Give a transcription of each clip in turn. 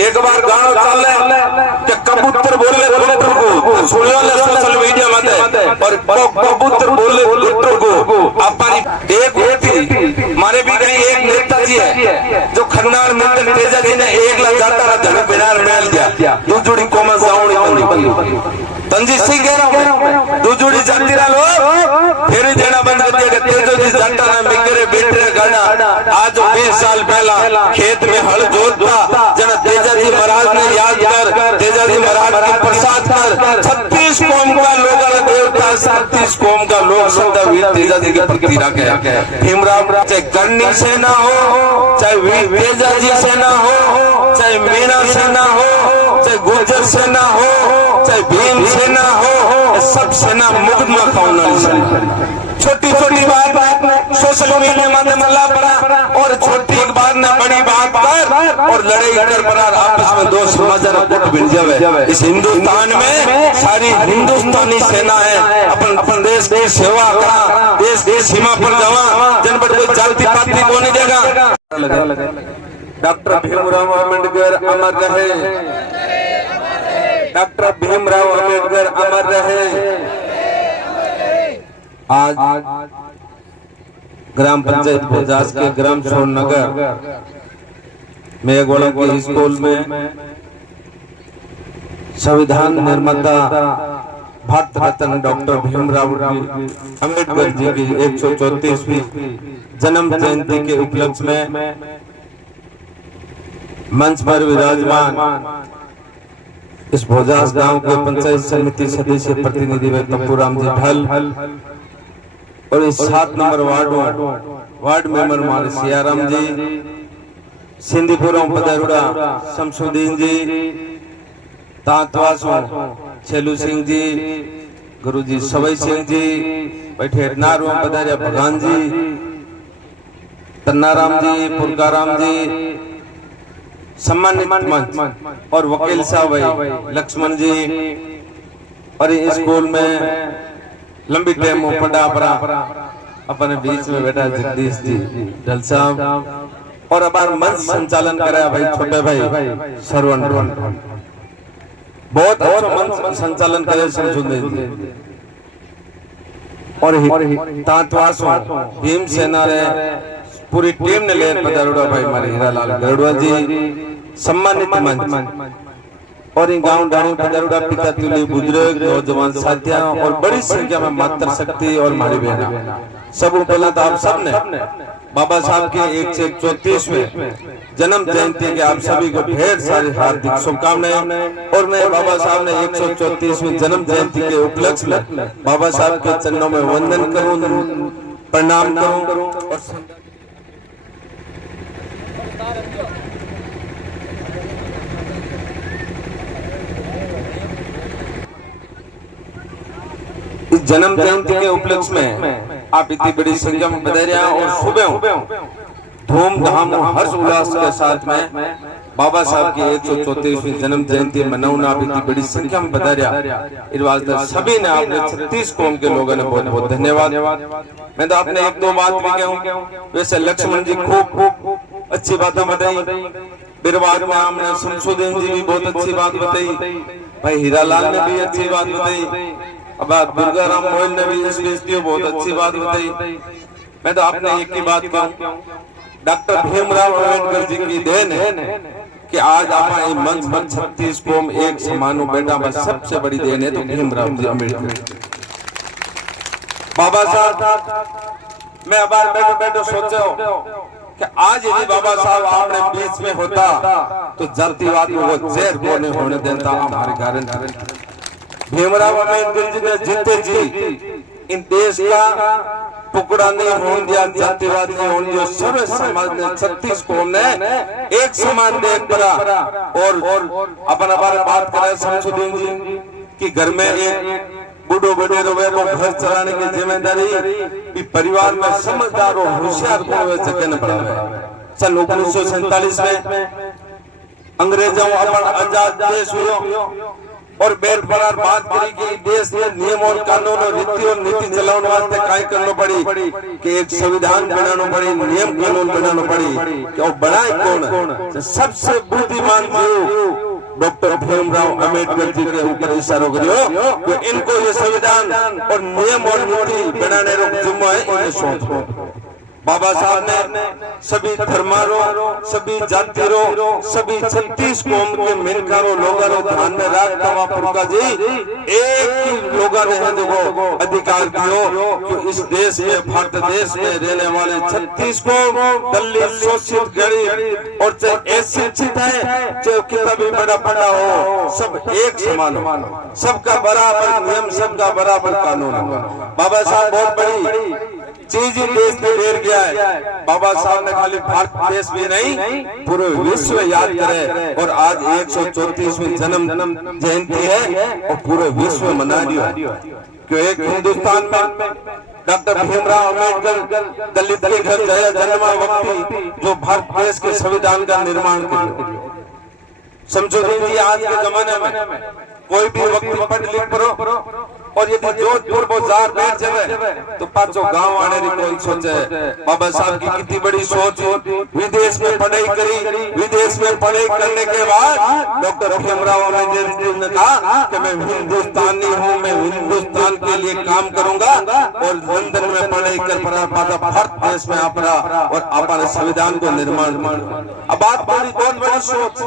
एक बार गाना चले कि कबूतर बोले गुट्टर को सुनियो ले सोशल मीडिया में और कबूतर बोले गुट्टर को अपनी एक व्यक्ति मारे भी कहीं एक नेताजी है जो खन्नार मित्र तेजा जी ने एक ला जाता रहा धन बिनार मेल दिया दूजुड़ी कोमा जाऊनी बंदी तंजीत सिंह कह रहा हूं दूजुड़ी जाती रहा लोग फिर देना बंद कर दिया तेजो जी जाता ना मिकरे बेटे गाना आज 20 साल पहला खेत में हल जोतता जना तेजा जी महाराज ने याद कर तेजा जी महाराज के प्रसाद कर 36 कौम का लोग देवता 37 कौम का लोग सदा वीर तेजा जी के प्रति रखे भीमराव चाहे करनी सेना हो चाहे वीर तेजा जी सेना हो चाहे मीना सेना हो चाहे गुर्जर सेना हो चाहे भीम सेना हो सब सेना मुकदमा खाऊंगा छोटी छोटी बात सोशल मीडिया में मल्ला पड़ा और छोटी बात न बड़ी बात कर और लड़ाई कर पड़ा आपस में दो समाचार गुट भिड़ जावे। इस हिंदुस्तान में सारी हिंदुस्तानी सेना है अपन देश की सेवा करा देश की सीमा पर जावा जन पर कोई जाति पाति को नहीं देगा। डॉक्टर भीमराव अम्बेडकर अमर रहे, डॉक्टर भीमराव अम्बेडकर अमर रहे। आज ग्राम पंचायत भोजास के ग्राम सोननगर मेघवाड़ा के स्कूल में संविधान निर्माता भारत रत्न डॉक्टर भीमराव अम्बेडकर जी की 134वीं जन्म जयंती के उपलक्ष्य में मंच पर विराजमान इस भोजास गांव के पंचायत समिति सदस्य प्रतिनिधि तप्पूराम जी ढल और इस 7 नंबर वार्ड मेंबर हमारे सियाराम जी, सिंधीपुरम पदरुड़ा शमसुद्दीन जी, तांतवासो छेलू सिंह जी, गुरुजी सवई सिंह जी, बैठे नारो पधारिया भगवान जी, तन्नाराम जी, पुरकाराम जी, सम्मानित मंच और वकील साहब लक्ष्मण जी और इस स्कूल में लंबी टाइम पढ़ा अपने बीच में बैठा जगदीश जी ढल साहब और अब मंच संचालन कराया भाई छोटे भाई सरवण बहुत अच्छा मंच संचालन करे शमसुद्दीन जी और तांतवासो भीम सेना रे पूरी टीम ने ले पधारुड़ा भाई हमारे हीरालाल गरुड़ा जी सम्मानित मंच और इन गांव डाणी पधारुड़ा पिता तुल्य बुजुर्ग नौजवान साथियों और बड़ी संख्या में मातृ शक्ति और हमारी बहना सब पहला तो आप सब ने बाबा साहब के 134वें जन्म जयंती के आप सभी को ढेर सारी हार्दिक शुभकामनाएं और मैं बाबा साहब ने 134वें जन्म जयंती के उपलक्ष्य में बाबा साहब के चरणों में वंदन करूं प्रणाम करूं और इस जन्म जयंती के उपलक्ष्य में आप इतनी बड़ी संख्या में पधारिया और सुबह धूमधाम और हर्ष उल्लास के साथ में बाबा साहब की 134वीं जन्म जयंती मनाना आप इतनी बड़ी संख्या में पधारिया इस वास्ते सभी ने आपने 36 कौम के लोगों ने बहुत बहुत धन्यवाद। मैं तो आपने एक दो बात भी कहूं वैसे लक्ष्मण जी खूब अच्छी बातें बताई, बिरवाद में हमने शमसुद्दीन जी भी बहुत अच्छी बात बताई, भाई हीरालाल ने भी अच्छी बात बताई, अब दुर्गाराम मोहन ने भी इस बहुत अच्छी बात बताई। मैं तो आपने एक ही बात कहूं डॉक्टर भीमराव अम्बेडकर जी की देन है कि आज आप मंच पर 36 कौम एक समान बेटा बस सबसे बड़ी देन है तो भीमराव जी अम्बेडकर बाबा साहब। मैं अब बैठो सोचो कि आज यदि बाबा साहब आपने बीच में होता तो जातिवाद को वो जहर को नहीं होने देता हमारे गारंटी। भीमराव अम्बेडकर जी ने जीते जी इन देश का टुकड़ा नहीं होने दिया, जातिवाद नहीं होने दिया, सर्व समाज ने 36 कौम ने एक समान देख पड़ा और अपन बात करें शमसुद्दीन जी कि घर में एक बूढ़ो बड़े रोवे को घर चलाने की जिम्मेदारी परिवार में समझदार और होशियार को पड़ा। सन 1947 में अंग्रेजों अपन आजाद देश हुआ और बेर बरार बात करी कि देश में नियम और कानून और रीति और नीति चलाने वास्ते काय करना पड़ी कि एक संविधान बनाना पड़ी, नियम कानून बनाना पड़ी कि वो बनाए कौन है? सबसे बुद्धिमान जीव डॉक्टर भीमराव अंबेडकर जी के ऊपर इशारा करियो कि इनको ये संविधान और नियम और नीति बनाने का जिम्मा है, इन्हें सौंपो। बाबा साहब ने सभी धर्मारों, सभी जातिरों, सभी 36 कौम के मिलकारों लोगों ध्यान में रखता हुआ पुरका जी एक ही लोगों ने है देखो अधिकार दियो कि इस देश में, भारत देश में रहने वाले 36 कौम, दलित, शोषित, गरीब और चाहे अशिक्षित है, चाहे कितना भी बड़ा पड़ा हो, सब एक समान हो, सबका बराबर नियम, सबका बराबर कानून हो। बाबा साहब बहुत बड़ी चीज ही देश में लेर गया है। बाबा साहब ने खाली भारत देश में नहीं पूरे विश्व याद करे और आज 134वीं जन्म जयंती है और पूरे विश्व मना रही है कि एक हिंदुस्तान में डॉक्टर भीमराव अंबेडकर दलित के घर जया जन्मा व्यक्ति जो भारत देश के संविधान का निर्माण किया। समझो जी आज के जमाने में कोई भी व्यक्ति पढ़ लिख पढ़ो और यदि जोधपुर बाजार बैठ जाए तो पांचों गांव आने की कोई सोचे। बाबा साहब की कितनी बड़ी सोच, विदेश में पढ़ाई करी, विदेश में पढ़ाई करने के बाद डॉक्टर भीमराव अंबेडकर जी ने कहा कि मैं हिंदुस्तानी हूँ, मैं हिंदुस्तान के लिए काम करूंगा और लंदन में पढ़ाई कर भारत देश में अपना और अपने संविधान को निर्माण। अब बात बहुत बड़ी सोच,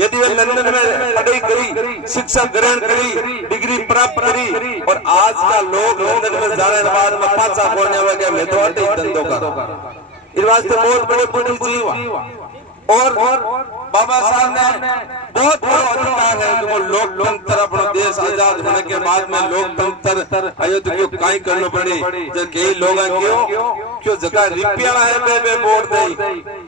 यदि वे लंदन में पढ़ाई करी, शिक्षा ग्रहण करी, डिग्री प्राप्त करी और आज का लोग लंदन में जाने के बाद में पाचा बोलने वाले में तो अटे धंधों का इस वास्ते बहुत बड़ी चीज। और बाबा साहब ने बहुत बड़ा अधिकार है जो लोकतंत्र अपना देश आजाद होने के बाद में लोकतंत्र अयोध्या क्यों काई करना पड़ी जो कई लोग क्यों जगह रिपिया है बे वोट दे,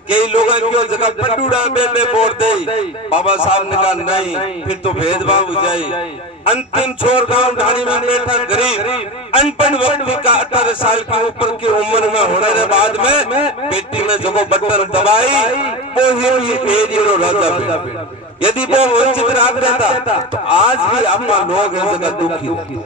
कई लोग क्यों जगह पटूड़ा बे वोट दे। बाबा साहब ने कहा नहीं, फिर तो भेदभाव हो जाए। अंतिम छोर गांव ढाणी में बैठा गरीब अनपढ़ व्यक्ति का 18 साल के ऊपर की उम्र में होने के बाद में बेटी में जो बटन दबाई वो ही एरियो राजा। यदि वो वंचित रह रहता तो आज भी अपना लोग है जगह दुखी।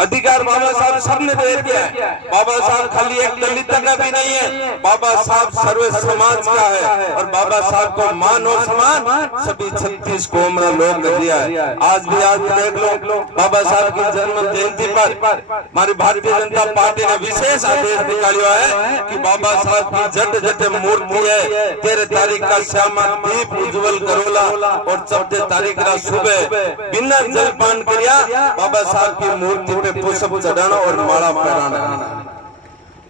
अधिकार बाबा साहब सबने दे दिया है। बाबा साहब खाली एक दलित का भी नहीं है, बाबा साहब सर्व समाज का है और बाबा साहब को मान और सम्मान सभी 36 कौम लोग कर दिया है। आज भी आज देख लो बाबा साहब की जन्म जयंती पर हमारी भारतीय जनता पार्टी ने विशेष आदेश निकाला है कि बाबा साहब की जट जट मूर्ति है 13 तारीख का श्यामा दीप उज्जवल करोला और 14 तारीख का सुबह बिना जलपान करिया बाबा साहब की मूर्ति पे पुष्प चढ़ाना और माला पहनाना।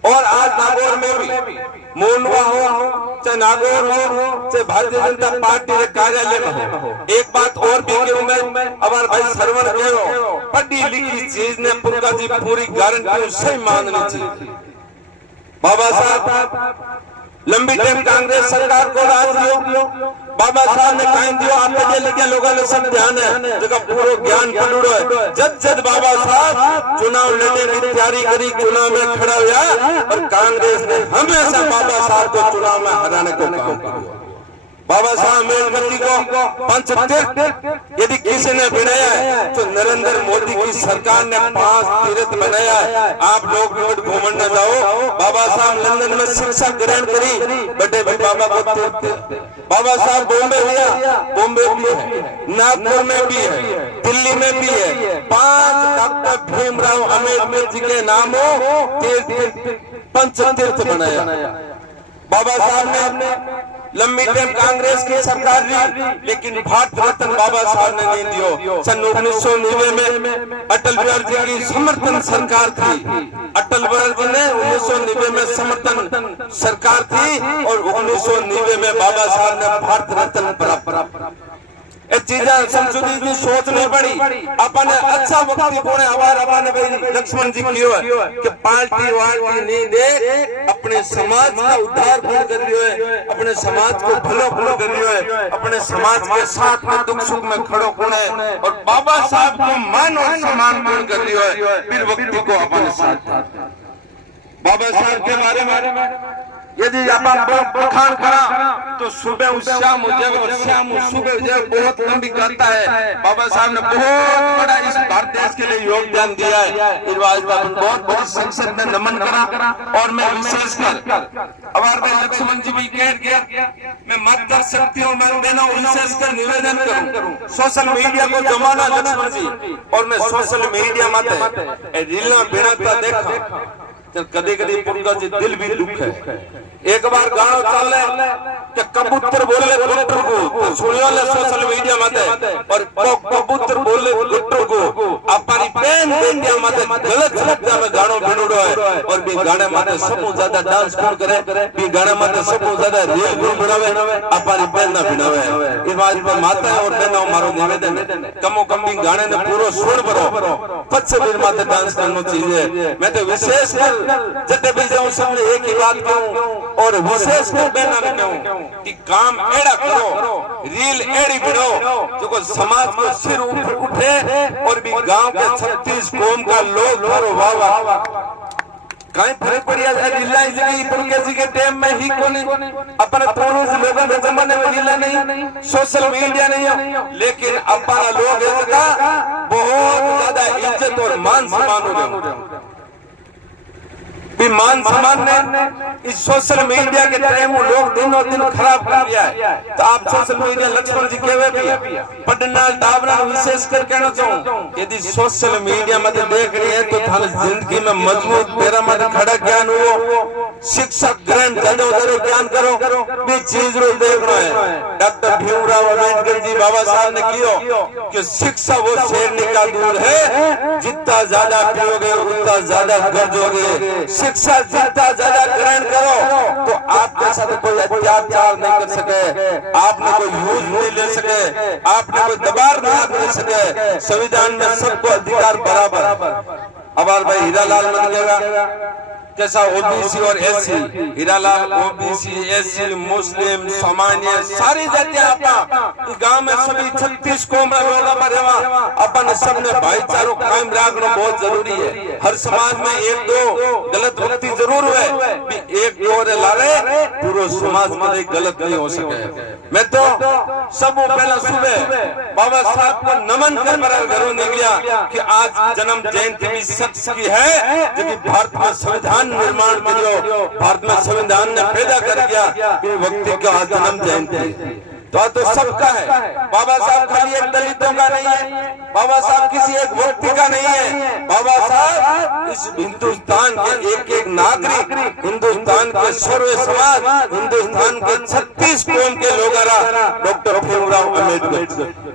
और आज नागौर में भी मूलवा हो चाहे नागौर हो चाहे भारतीय जनता पार्टी के कार्यालय में हो, एक बात और भी कहूं मैं, हमारे भाई सरवण कहो पढ़ी लिखी चीज ने पुरका जी पूरी गारंटी सही माननी चाहिए। बाबा साहब लंबी टाइम कांग्रेस सरकार को राज दियो, बाबा साहब ने कह दियो आप लिखे लोगों ने सब ध्यान है जगह पूरा ज्ञान पड़ो है। जब बाबा साहब चुनाव लड़ने की तैयारी करी, चुनाव में खड़ा हुआ और कांग्रेस ने हमेशा बाबा साहब को चुनाव में हराने को काम किया। बाबा साहब मेलगति को पंच तीर्थ यदि किसी ने बनाया है तो नरेंद्र मोदी की सरकार ने 5 तीर्थ बनाया है। आप लोग भी घूमने न जाओ। बाबा साहब लंदन में शिक्षा ग्रहण करी, बड़े बाबा को तीर्थ। बाबा साहब बॉम्बे भी है, नागपुर में भी है, दिल्ली में भी है। 5 डॉक्टर भीमराव अंबेडकर जी के नामों पंच तीर्थ बनाया। बाबा साहब ने लंबी टाइम कांग्रेस की सरकार ली लेकिन भारत रत्न बाबा साहब ने नहीं दियो। सन 1990 में अटल बिहारी जी की समर्थन सरकार थी, अटल बिहारी जी ने 1990 में समर्थन सरकार थी और 1990 में बाबा साहब ने भारत रत्न प्राप्त। चीजें संशोधित की सोचनी पड़ी। अपन अच्छा वक्त कोने हमारे भाई लक्ष्मण जी की है कि पार्टी वार्टी नहीं दे, अपने समाज का उद्धार कर रही है, अपने समाज को भलो कर रही है, अपने समाज के साथ में दुख सुख में खड़ो कोने और बाबा साहब को मान और सम्मान कर रही है। फिर व्यक्ति को अपने साथ बाबा साहब के बारे में यदि अपन बखान करा तो सुबह शाम हो जाए और शाम सुबह हो जाए, बहुत लंबी गाथा है। बाबा साहब ने बहुत बड़ा इस भारत देश के लिए योगदान दिया है। इस बात पर बहुत बड़ी संसद में नमन करा और मैं विशेषकर अवार में लक्ष्मण जी भी कह गया, मैं मत कर सकती हूँ, मैं देना विशेषकर निवेदन करूँ सोशल मीडिया को जमाना लक्ष्मण जी। और मैं सोशल मीडिया मत रील में बेड़ता देखा कदी कदी पंकज जी दिल भी दुख है। एक बार गाना चल कि कबूतर बोले गुट्टर को तो सुनियो ले सोशल मीडिया मत और कबूतर बोले गुट्टर को अपनी पेन इंडिया मत गलत शब्द में गाना बिनोड़ो है। और भी गाने मत सबसे ज्यादा डांस कौन करे, भी गाने मत सबसे ज्यादा रील कौन बनावे, अपनी पेन ना बनावे। इस बात पर माता है और बहनों मारो निवेदन कमो कम भी गाने ने पूरा सुन भरो पच्चीस मिनट माते डांस करना चाहिए। मैं तो विशेष जब भी जाऊं सबने एक ही बात कहूं और विशेष कर बहना में कहूं कि काम एड़ा करो, रील एड़ी बनाओ जो को समाज को सिर ऊपर उठे और भी गांव के 36 कौम का लोग करो वाह कहीं फर्क पड़िया रीला जगह पुरके के टाइम में ही कोने अपने पूर्वज लोगों के जमाने में रीला नहीं, सोशल मीडिया नहीं, लेकिन अपना लोग इसका बहुत ज्यादा इज्जत और मान सम्मान हो रहे भी मान सम्मान ने इस सोशल मीडिया के टाइम लोग दिनों दिन खराब कर दिया है। तो आप सोशल मीडिया लक्ष्मण जी कहवे भी पढ़ना डाबरा विशेष कर कहना चाहूं यदि सोशल मीडिया में देख रही है तो थाने जिंदगी में मजबूत पैरा में खड़ा ज्ञान हो, शिक्षा ग्रहण करो ज्ञान करो भी चीज रो देख रहे हैं। डॉक्टर भीमराव अम्बेडकर जी बाबा साहब ने कियो कि शिक्षा वो शेरनी का दूध है, जितना ज्यादा पियोगे उतना ज्यादा गरजोगे। शिक्षा जितना ज्यादा ग्रहण करो तो आपके साथ कोई अत्याचार नहीं कर सके, आपने कोई यूज नहीं ले सके, आपने कोई दबाव नहीं कर सके। संविधान में सबको अधिकार बराबर। अब भाई हीरालाल मन लेगा जैसा ओबीसी और एससी, हीरालाल ओबीसी एससी मुस्लिम सामान्य सारी जातियां अपना गांव में सभी 36 कौम लोग अपन सबने भाईचारो कायम रखना बहुत जरूरी है। हर समाज में एक दो गलत व्यक्ति जरूर हुए, एक दो लारे पूरा समाज में गलत नहीं हो सके। मैं तो सब पहला सुबह बाबा साहब को नमन कर मेरा घरों निकलिया कि आज जन्म जयंती भी शख्स की है जो भारत में संविधान निर्माण करो, भारत में संविधान ने पैदा कर दिया कि व्यक्ति का आज जन्म जयंती तो सबका है। बाबा साहब खाली एक दलितों का नहीं है, बाबा साहब किसी एक व्यक्ति का नहीं है, बाबा साहब इस हिंदुस्तान के एक एक नागरिक, हिंदुस्तान के सर्व समाज, हिंदुस्तान के 36 कौम के लोग डॉक्टर भीमराव अम्बेडकर।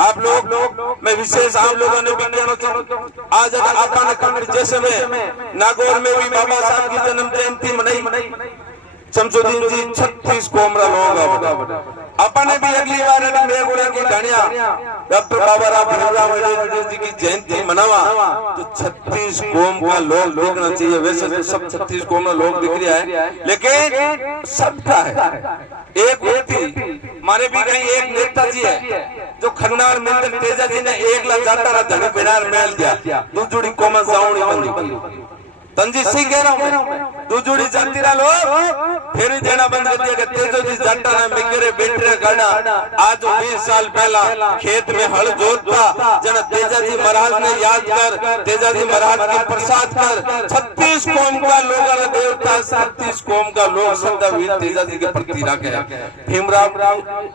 आप लोग मैं विशेष आप लोगों ने भी कहना चाहूँ आज अपन जैसे में नागौर में भी बाबा साहब की जन्म जयंती मनाई, शमसुद्दीन जी 36 कौम लोग अपने भी अगली बार मेघुड़ा की कहानियां डॉक्टर बाबा राव भीमराव अम्बेडकर जी की जयंती मनावा तो 36 कौम का लोग देखना चाहिए। वैसे तो सब 36 कौम में लोग दिख रहा है लेकिन सबका है। एक व्यक्ति मारे भी कहीं एक नेताजी है जो खन्नार मिलकर तेजा जी ने 1 लाख जाता रहा धनी बिनार मेल दिया दूजुड़ी कौम जाऊनी बंदी तंजी सिंह कह रहा हूँ दूजुड़ी जाती रहा लोग फिर देना बंद कर दिया कि तेजो जी जाता रहा मिगरे बैठे करना। आज 20 साल पहला खेत में हल जोतता जना तेजा जी महाराज ने याद कर, तेजा जी महाराज की प्रसाद कर 36 कौम का लोग देवता 36 कौम का लोग श्रद्धा वीर तेजा जी के प्रति रखे। भीमराव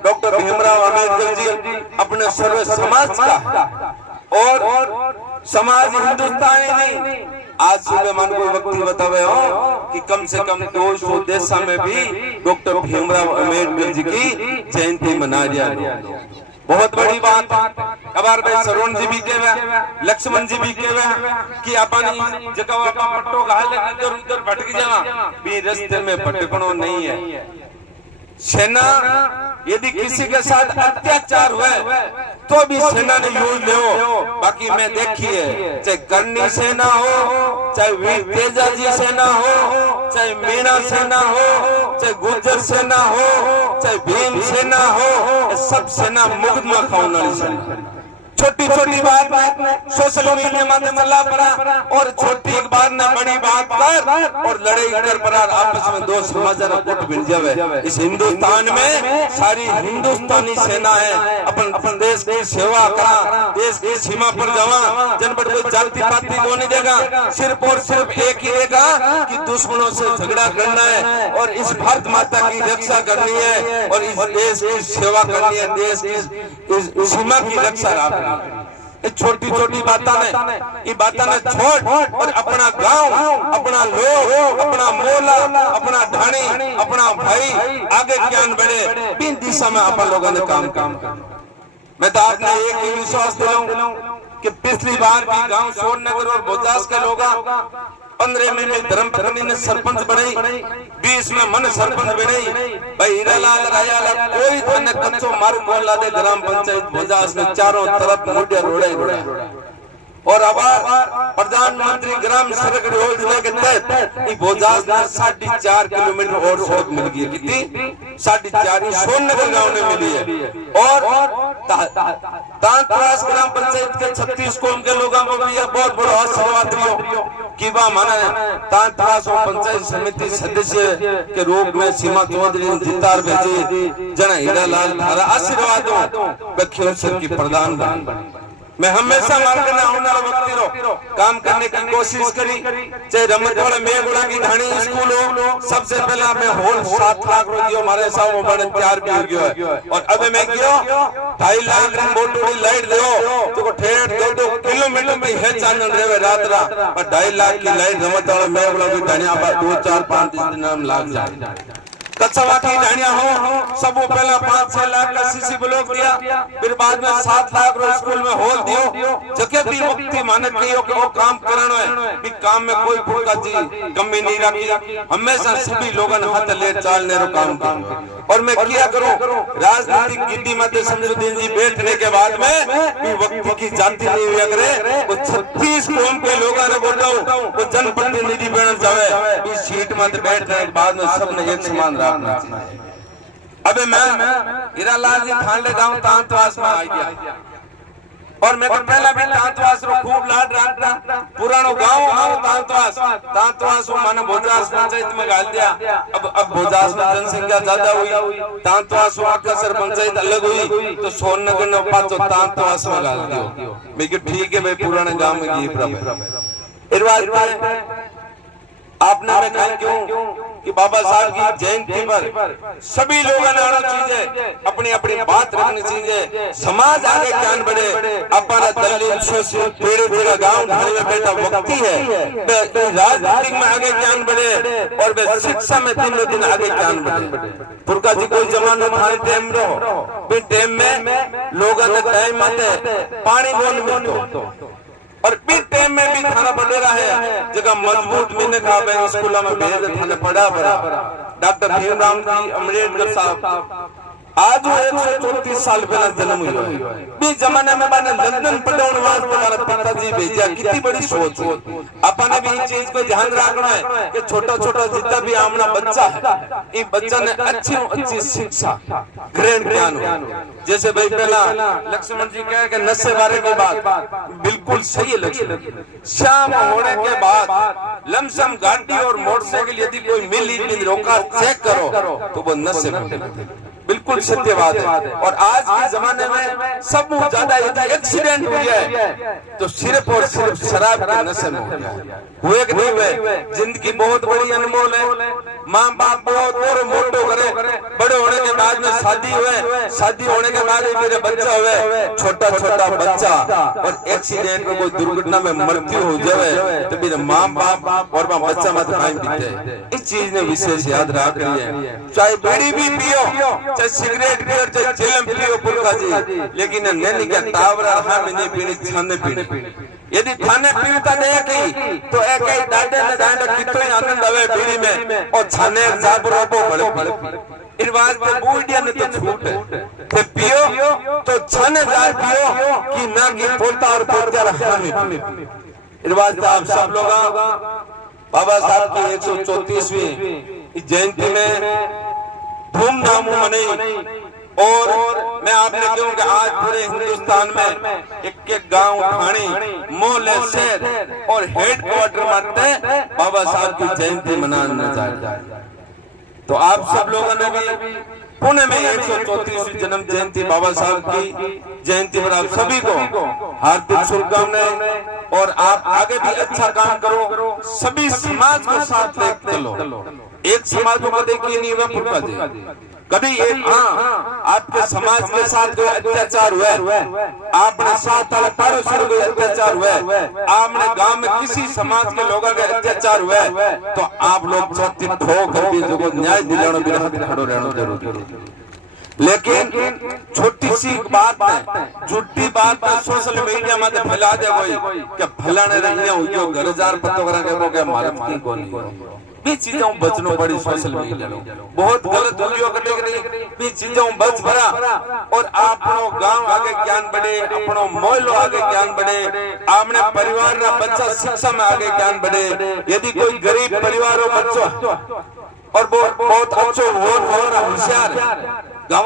डॉक्टर भीमराव अम्बेडकर जी अपने सर्व समाज का और समाज हिंदुस्तानी नहीं। आज सुबह मन को व्यक्ति बतावे हो कि कम से कम 200 देशों में भी डॉक्टर भीमराव अम्बेडकर जी की जयंती मना रहा है। बहुत बड़ी बात। कबार भाई सरोन जी भी कहवे, लक्ष्मण जी भी कहवे कि अपन जगह पट्टो घाल इधर उधर भटक जावा भी रास्ते में भटकनो नहीं है। सेना यदि किसी के साथ अत्याचार हुए तो भी सेना ने यूज ले। बाकी मैं देखिए चाहे करनी सेना हो, चाहे वीर तेजा जी सेना हो, चाहे मीणा सेना हो, चाहे गुर्जर सेना हो, चाहे भीम सेना हो, सब सेना मुकदमा खाने वाली सेना। छोटी छोटी बात में सोशल मीडिया में चला पड़ा और छोटी बात ने बड़ी बात कर और लड़ाई कर पड़ा आपस में दो समाज कुट भिड़ जावे। इस हिंदुस्तान में सारी हिंदुस्तानी सेना है अपन देश की सेवा करा, देश की सीमा पर जावा, जनपद कोई जाति पाति को नहीं देगा, सिर्फ और सिर्फ एक ही देगा कि दुश्मनों से झगड़ा करना है और इस भारत माता की रक्षा करनी है और इस देश की सेवा करनी है, देश की इस सीमा की रक्षा। छोटी छोटी बातें ये बातें ने छोड़ और अपना गांव, अपना लोग, अपना मोला, अपना ढाणी, अपना भाई आगे ज्ञान बढ़े, तीन दिशा में अपन लोगों ने काम। मैं तो आपने एक ही विश्वास दिलाऊं कि पिछली बार भी गांव सोननगर और बोजास के लोग 15 में धर्म पत्नी ने सरपंच बनाई, 20 में मन सरपंच बनाई, भाई हीरालाल रायाला कोई थाने कच्चो मार मोहल्ला दे ग्राम पंचायत बोजास में चारों तरफ मुड़े रोड़े और अब प्रधानमंत्री ग्राम सड़क योजना के तहत बोजास में 4.5 किलोमीटर और सड़क मिल गई। कितनी 4.5 सोननगर गांव में मिली है और तांतरास ग्राम पंचायत के 36 कौम के लोगों को भी यह बहुत बड़ा आशीर्वाद दियो कि वह माना तांतरास पंचायत समिति सदस्य के रूप में सीमा चौधरी ने जितार भेजी, जना हीरालाल थारा आशीर्वाद दो की प्रधान बन। मैं हमेशा मार्ग में आने वाला व्यक्ति रो काम करने की कोशिश करी, चाहे रमतवाड़ा मेघोड़ा की ढाणी स्कूल हो, सबसे पहला मैं होल 7 लाख रुपये हमारे साथ बड़े तैयार भी हो गया है और अब मैं क्यों 2.5 लाख मोटोड़ी लाइट दो तो ठेठ 2 किलोमीटर में है चांदन रेवे रात और 2.5 लाख की लाइट रमतवाड़ा मेघोड़ा की ढाणी आप 2, 4, 5 दिन में लाग जाए। कच्चा की ढाणिया हो सब पहला 5-6 लाख का सीसी ब्लॉक दिया, फिर बाद में 7 लाख रो स्कूल में होल दियो, जगह भी मुक्ति मानक कियो कि वो काम करना है भी काम में कोई फुटका जी कमी नहीं रखी, हमेशा सभी लोगों ने हाथ ले चालने रो काम और मैं क्या करूं राजनीतिक गिद्दी मध्य शमसुद्दीन जी बैठने के बाद में व्यक्ति की जाति नहीं हुआ करे वो 36 कौम के लोगों ने बोलता वो जनप्रतिनिधि बनना चाहे इस सीट में बैठने के बाद में सबने एक समान रखना चाहिए। अबे मैं हीरालाल जी थाने गांव तांतवास में आ गया और मैं पहला भी तांतवास रो खूब लाड रखता पुरानो गांव तांतवास माने बोजास पंचायत में गाल दिया। अब बोजास में जनसंख्या ज्यादा हुई, तांतवास आका सर पंचायत अलग हुई तो सोननगर ने पाचो तांतवास में गाल दियो। मैं कि ठीक है भाई पुराने गांव में ये प्रॉब्लम आपने मैं कहा क्यों कि बाबा साहब की जयंती पर सभी लोगों ने आना चाहिए, अपनी अपनी बात रखनी चाहिए, समाज आगे ज्ञान बढ़े, अपना दलित शोषित पीड़ित गांव घर में बैठा व्यक्ति है राजनीति में आगे ज्ञान बढ़े और वे शिक्षा में दिन दिन आगे ज्ञान बढ़े। पुरका जी कोई जमाना थाने टाइम रहो भी टाइम में लोगों ने टाइम आते पानी बोल मिलतो और फिर टाइम में भी थाना बनेगा है जगह मजबूत मिलने का बैंक स्कूल में भेज थाने पड़ा डॉक्टर भीमराव जी अम्बेडकर साहब आज 134 साल पहले जन्म हुआ है। जमाने में मैंने लंदन पढ़ाने वास्ते हमारा पिताजी भेजा, कितनी बड़ी सोच है। अपन भी इस चीज को ध्यान रखना है कि छोटा छोटा जितना भी आमना बच्चा है ये बच्चा ने अच्छी शिक्षा ग्रहण ज्ञान हो। जैसे भाई पहला लक्ष्मण जी कहे कि नशे बारे की बात बिल्कुल सही है। लक्ष्मण शाम होने के बाद लमसम गाड़ी और मोटरसाइकिल यदि कोई मिली रोका चेक करो तो वो नशे में बिल्कुल सत्य बात है। और आज के जमाने में सब ज्यादा यदि एक्सीडेंट हो गया तो सिर्फ और सिर्फ शराब के नशे में हुए कि नहीं हुए। जिंदगी बहुत बड़ी अनमोल है, माँ बाप बहुत और मोटो करे, बड़े होने के बाद में शादी हुए, शादी होने के बाद मेरे बच्चा हुए, छोटा छोटा बच्चा और एक्सीडेंट में कोई दुर्घटना में मृत्यु हो जाए तो मेरे माँ बाप और बच्चा मत खाएं पीते। इस चीज ने विशेष याद रख रही है। चाहे बीड़ी भी पियो, चाहे सिगरेट पियो, चाहे चिलम पियो पुरखा जी, लेकिन नैनी का टावर हम नहीं पीनी छाने पीने। यदि थाने पीता देखी तो एक एक दादे ने दांडा कितने आनंद आवे बीड़ी में और छाने जाब रोबो बड़े इन वास्ते बूढ़िया ने तो छूट है तो पियो तो छाने जार पियो कि ना कि पोता और पोता रहा इन वास्ते आप सब लोग बाबा साहब की 134वीं जयंती में धूमधाम मनाई और मैं आपने कहूँ कि आज पूरे हिंदुस्तान में एक एक गांव, थाने, मोहल्ले, शहर और हेडक्वार्टर मानते बाबा साहब की जयंती मनाना चाहते हैं। तो आप सब लोगों ने भी पुणे में 134वीं जन्म जयंती बाबा साहब की जयंती पर आप सभी को हार्दिक शुभकामनाएं। और आप आगे भी अच्छा काम करो, सभी समाज को साथ लेकर चलो। एक समाज को देखिए नहीं हुआ पुरखा जी कभी एक आपके समाज के साथ कोई अत्याचार हुआ, आपने साथ पड़ोसी कोई अत्याचार हुआ, आपने गांव में किसी समाज के लोगों का अत्याचार हुआ, तो आप लोग छाती ठोकर भी जो न्याय दिलाने भी खड़ो रहना जरूरी है। लेकिन छोटी सी बात है, झूठी बात है, सोशल मीडिया में फैला दे कोई कि फलाने रही हो घर हजार पत्तों करा के मालूम की कौन भी चीजों बचनो पड़ी। सोशल मीडिया बहुत गलत वीडियो करने भी चीजों बच भरा और अपनो गांव आगे ज्ञान बढ़े, अपनो मोहल्लो आगे ज्ञान बढ़े, आपने परिवार ना बच्चा शिक्षा में आगे ज्ञान बढ़े। यदि कोई गरीब परिवार हो बच्चों और बहुत अच्छो होशियार गाँव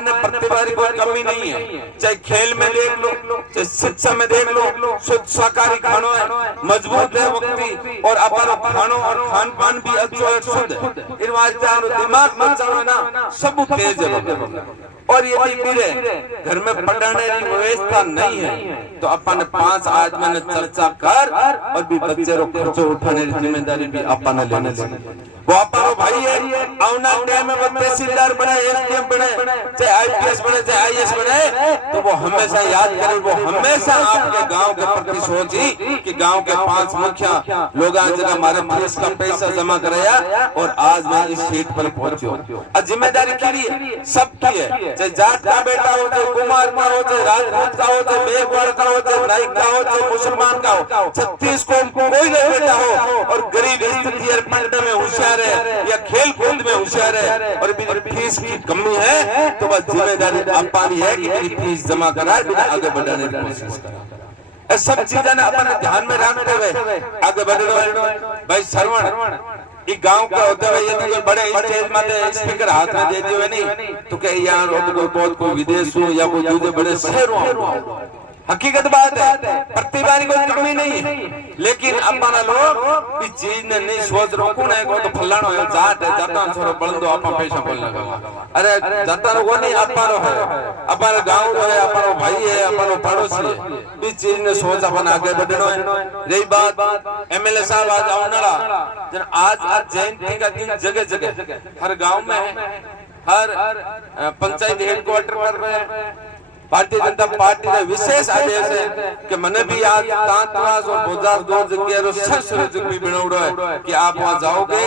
में प्रतिभा की कोई कमी नहीं है, चाहे खेल में देख लो, चाहे शिक्षा में देख लो, शुद्ध शाकाहारी खानो है, मजबूत है वक्ती और अपन खानो और खान पान भी अच्छो है, शुद्ध इन वास्ते दिमाग में चलो ना सब तेज है। और यदि मेरे घर में पढ़ाने की व्यवस्था नहीं है तो अपन 5 आदमी ने चर्चा कर और भी बच्चे को खर्चो उठाने की जिम्मेदारी भी अपन लेने चाहिए। वो अपन भाई है आउना टाइम में वो तहसीलदार बने, एसडीएम बने, चाहे आईपीएस बने, चाहे आईएएस बने, तो वो हमेशा याद करे, वो हमेशा आपके गांव के प्रति सोची कि गांव के 5 मुखिया लोग आज हमारे देश का पैसा जमा कराया और आज मैं इस सीट पर पहुंचो। और जिम्मेदारी की है सबकी है, चाहे जाट का बेटा हो, चाहे कुमार का हो, चाहे राजपूत का हो, चाहे मेघवाड़ का हो, चाहे नाइक का हो, चाहे मुसलमान का हो, 36 को कोई नहीं बेटा हो और गरीब स्थिति है, पढ़ने में होशियार है या खेल कूद में होशियार है और फीस की कमी है तो बस जिम्मेदारी अपनी है कि मेरी फीस जमा कराए बिना आगे बढ़ाने की कोशिश करें। सब चीजें अपन ध्यान में रखते हुए आगे बढ़ो। भाई श्रवण गांव का होता है, यदि कोई बड़े स्टेज में स्पीकर हाथ में दे दिए नहीं तो क्या यार बहुत कोई विदेश हो या कोई दूसरे बड़े शहर हो, हकीकत बात है प्रतिभा की कोई कमी नहीं है, लेकिन अपना लोग इस चीज ने नहीं सोच रोको ना को तो फलाना है जाट है जाता छोरो बंदो आपा पैसा बोल लगा, अरे जाता वो नहीं अपनो है, अपना गांव है, अपनो भाई है, अपनो पड़ोसी है, इस चीज ने सोच अपन आगे बढ़नो है। रही बात एमएलए साहब आज आवनाड़ा आज जयंती का दिन जगह जगह हर गांव में है, हर पंचायत हेडक्वार्टर पर भारतीय जनता पार्टी का विशेष आदेश है कि मैंने भी आज तांतवास और बोजास 2 जगह भी बनाउड़ो है कि आप वहां जाओगे,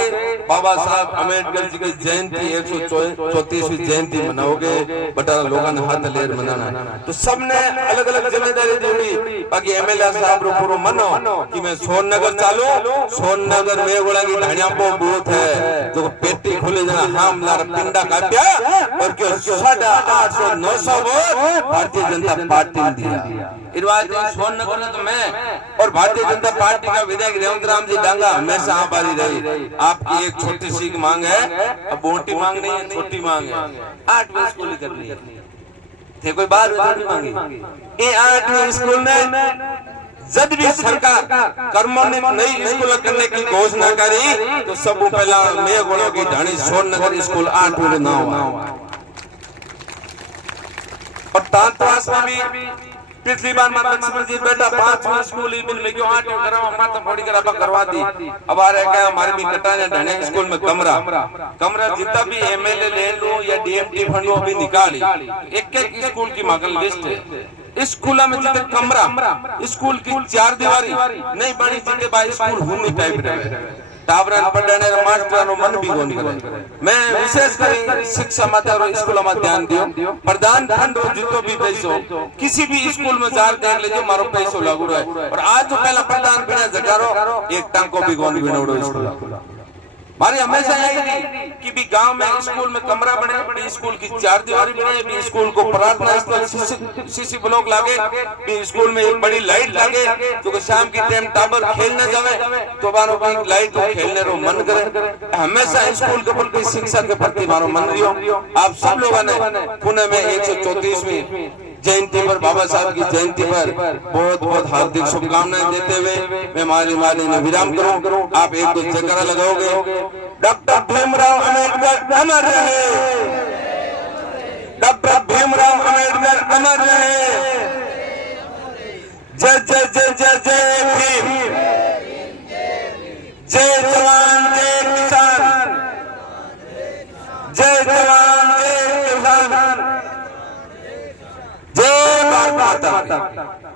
बाबा साहब अम्बेडकर जी की जयंती 134वीं जयंती मनाओगे, बटा लोगों ने हाथ लेर मनाना, तो सबने अलग अलग जिम्मेदारी दी। बाकी एमएलए साहब पूरा मनो कि मैं सोननगर चालू, सोननगर में गोला की ढाणिया को बूथ है जो पेटी खुले जना हमला पिंडा काप्या और क्यों 850 900 वोट भारतीय जनता पार्टी ने दिया। सोननगर में तो मैं और भारतीय जनता पार्टी का विधायक रेवंत राम जी डांगा हमेशा आभारी रही। आपकी एक छोटी सी मांग है, अब मोटी मांग नहीं है, छोटी मांग है, 8वीं स्कूल करनी है, थे कोई बात नहीं मांगी। ये 8वीं स्कूल में जब भी सरकार कर्मोन्नत नई स्कूल करने की घोषणा करी तो सब पहला मेघगुणों की ढाणी सोननगर स्कूल 8वीं ना हुआ। और तांतवास में भी पिछली बार मैं लक्ष्मण जी बेटा 5वीं स्कूल मिल में क्यों 8वीं करावा माता फोड़ी करा करवा दी। अब आ रहा है हमारे भी कटाने ढाणे स्कूल में कमरा जितना भी एमएलए ले लो या डीएमटी फंड वो भी निकाली, एक स्कूल की मगल लिस्ट है। स्कूल में जितने कमरा स्कूल की 4 दीवारी नहीं बनी जितने बाई स्कूल होनी टाइप रहे टावरन पढ़ने मास्टर नो मन भी कोन करे। मैं विशेष कर शिक्षा माते और स्कूल में ध्यान दियो, प्रधान फंड जितो भी पैसो किसी भी स्कूल में जार देख लेजो मारो पैसो लागू रहे। और आज जो पहला प्रधान बिना जगारो एक टांको भी कोन बिनोड़ो स्कूल हमारी हमेशा यही थी कि भी गांव में स्कूल में कमरा बने, भी स्कूल की चार दीवारी बने, भी स्कूल को प्रार्थना स्थल सीसी ब्लॉक लागे, भी स्कूल में एक बड़ी लाइट लागे तो शाम की टाइम टाबर खेलने जावे तो मानो की लाइट को खेलने रो मन करे। हमेशा स्कूल के प्रति शिक्षा के प्रति मानो मन रियो। आप सब लोगों ने पुणे में 134वीं जयंती पर, बाबा साहब की जयंती पर बहुत बहुत हार्दिक शुभकामनाएं देते हुए मैं हमारी वाणी में विराम करूं। आप एक दो जयकारा लगाओगे। डॉक्टर भीमराव अम्बेडकर अमर रहे, डॉक्टर भीमराव अम्बेडकर अमर रहे। जय जय जय जय जय भीम, जय जवान जय किसान, जय जवान जय किसान, जय भारत माता।